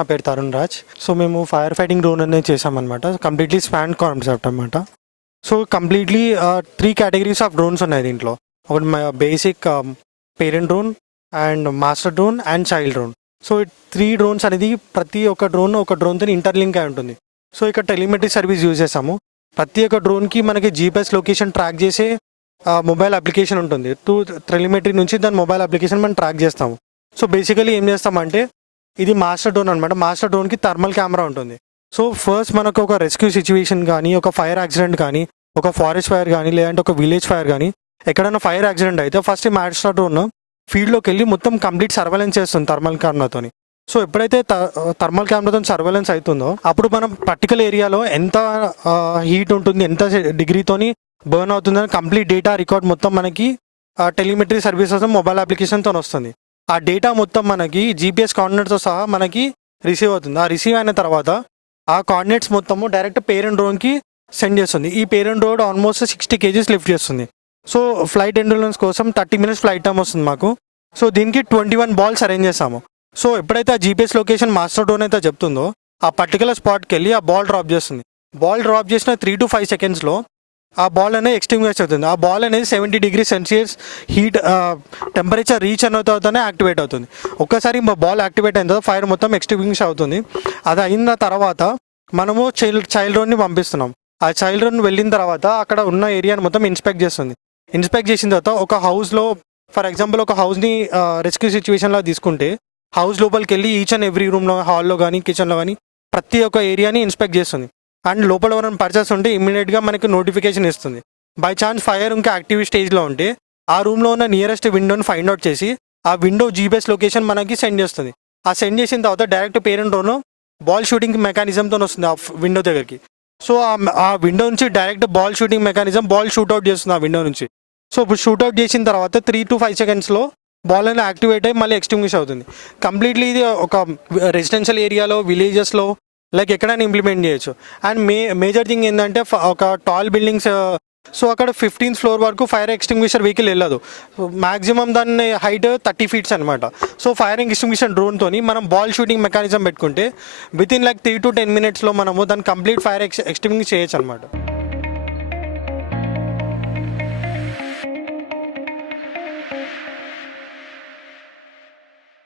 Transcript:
నా పేరు తరుణ్ రాజ్. సో మేము ఫైర్ ఫైటింగ్ డ్రోన్ అనేది చేసామన్నమాట. కంప్లీట్లీ స్పాన్ కాన్సెప్ట్ అనమాట. So completely 3 categories of drones ఉన్నాయి దీంట్లో. ఒకటి basic parent drone and master drone and child drone. So 3 drones అనేది ప్రతి ఒక్క డ్రోన్తో ఇంటర్లింక్ అయి ఉంటుంది. సో ఇక్కడ టెలిమెట్రీ సర్వీస్ యూజ్ చేసాము. ప్రతి ఒక్క డ్రోన్కి మనకి జీపీఎస్ లొకేషన్ ట్రాక్ చేసే మొబైల్ అప్లికేషన్ ఉంటుంది. టెలిమెట్రీ నుంచి దాని మొబైల్ అప్లికేషన్ మనం ట్రాక్ చేస్తాము. సో బేసికలీ ఏం చేస్తామంటే ఇది మాస్టర్ డ్రోన్ అనమాట. మాస్టర్ డ్రోన్కి థర్మల్ కెమెరా ఉంటుంది. సో ఫస్ట్ మనకు ఒక రెస్క్యూ సిచ్యువేషన్ కానీ, ఒక ఫైర్ యాక్సిడెంట్ కానీ, ఒక ఫారెస్ట్ ఫైర్ కానీ, లేదంటే ఒక విలేజ్ ఫైర్ కానీ, ఎక్కడైనా ఫైర్ యాక్సిడెంట్ అయితే ఫస్ట్ ఈ మాస్టర్ డ్రోన్ ఫీల్డ్లోకి వెళ్ళి మొత్తం కంప్లీట్ సర్వేలెన్స్ చేస్తుంది థర్మల్ కెమెరాతో. సో ఎప్పుడైతే థర్మల్ కెమెరాతో సర్వేలెన్స్ అవుతుందో అప్పుడు మనం పర్టికులర్ ఏరియాలో ఎంత హీట్ ఉంటుంది, ఎంత డిగ్రీతోని బర్న్ అవుతుందని కంప్లీట్ డేటా రికార్డ్ మొత్తం మనకి టెలిమెట్రీ సర్వీసెస్ మొబైల్ అప్లికేషన్తో వస్తుంది. ఆ డేటా మొత్తం మనకి జీపీఎస్ కోఆర్డినేట్స్తో సహా మనకి రిసీవ్ అవుతుంది. ఆ రిసీవ్ అయిన తర్వాత ఆ కోఆర్డినేట్స్ మొత్తము డైరెక్ట్ పేరెంట్ డ్రోన్కి సెండ్ చేస్తుంది. ఈ parent drone almost 60 kgs lift చేస్తుంది. సో ఫ్లైట్ ఎండ్యూరెన్స్ కోసం 30 minutes ఫ్లైట్ టైం వస్తుంది మాకు. సో దీనికి 21 balls అరేంజ్ చేస్తాము. సో ఎప్పుడైతే ఆ జీపీఎస్ లొకేషన్ మాస్టర్ డ్రోన్ అయితే చెప్తుందో ఆ పర్టికులర్ స్పాట్కి వెళ్ళి ఆ బాల్ డ్రాప్ చేస్తుంది. బాల్ డ్రాప్ చేసిన 3 to 5 secondsలో ఆ బాల్ అనేది ఎక్స్టింగ్విష్ అవుతుంది. ఆ బాల్ అనేది 70 degrees Celsius heat temperature reach అయిన తర్వాతనే యాక్టివేట్ అవుతుంది. ఒక్కసారి బాల్ యాక్టివేట్ అయిన తర్వాత ఫైర్ మొత్తం ఎక్స్టింగ్విష్ అవుతుంది. అది అయిన తర్వాత మనము చైల్డ్ డ్రోన్ని పంపిస్తున్నాం. ఆ చైల్డ్ డ్రోన్ వెళ్ళిన తర్వాత అక్కడ ఉన్న ఏరియాని మొత్తం ఇన్స్పెక్ట్ చేస్తుంది. ఇన్స్పెక్ట్ చేసిన తర్వాత ఒక హౌస్లో, ఫర్ ఎగ్జాంపుల్ ఒక హౌస్ని రెస్క్యూ సిచ్యువేషన్లో తీసుకుంటే హౌస్ లోపలికి వెళ్ళి ఈచ్ అండ్ ఎవ్రీ రూమ్లో, హాల్లో కానీ, కిచెన్లో కానీ ప్రతి ఒక్క ఏరియాని ఇన్స్పెక్ట్ చేస్తుంది. అండ్ లోపల ఎవరైనా పర్చేస్ ఉంటే ఇమ్మీడియట్గా మనకి నోటిఫికేషన్ ఇస్తుంది. బై ఛాన్స్ ఫైర్ ఇంకా యాక్టివ్ స్టేజ్లో ఉంటే ఆ రూమ్లో ఉన్న నియరెస్ట్ విండోని ఫైండ్ అవుట్ చేసి ఆ విండో జీపీఎస్ లొకేషన్ మనకి సెండ్ చేస్తుంది. ఆ సెండ్ చేసిన తర్వాత direct parent drone ball shooting మెకానిజంతో వస్తుంది ఆ విండో దగ్గరికి. సో ఆ విండో నుంచి direct ball shooting mechanism ball shootout చేస్తుంది ఆ విండో నుంచి. సో ఇప్పుడు షూట్అవుట్ చేసిన తర్వాత 3 to 5 secondsలో బాల్ అనేది యాక్టివేట్ అయ్యి మళ్ళీ ఎక్స్టింగ్విష్ అవుతుంది. కంప్లీట్లీ ఇది ఒక రెసిడెన్షియల్ ఏరియాలో, విలేజెస్లో లైక్ ఎక్కడైనా ఇంప్లిమెంట్ చేయొచ్చు. అండ్ మేజర్ థింగ్ ఏంటంటే ఒక టాల్ బిల్డింగ్స్, సో అక్కడ 15th floor వరకు ఫైర్ ఎక్స్టింగ్విషర్ వెహికల్ వెళ్ళదు. మ్యాక్సిమం దాని హైట్ 30 feet అనమాట. సో ఫైర్ ఎక్స్టింగ్విషర్ డ్రోన్తో మనం బాల్ షూటింగ్ మెకానిజం పెట్టుకుంటే విత్ ఇన్ 3 to 10 minutesలో మనము దాన్ని కంప్లీట్ ఫైర్ ఎక్స్టింగ్విష్ చేయొచ్చు అనమాట.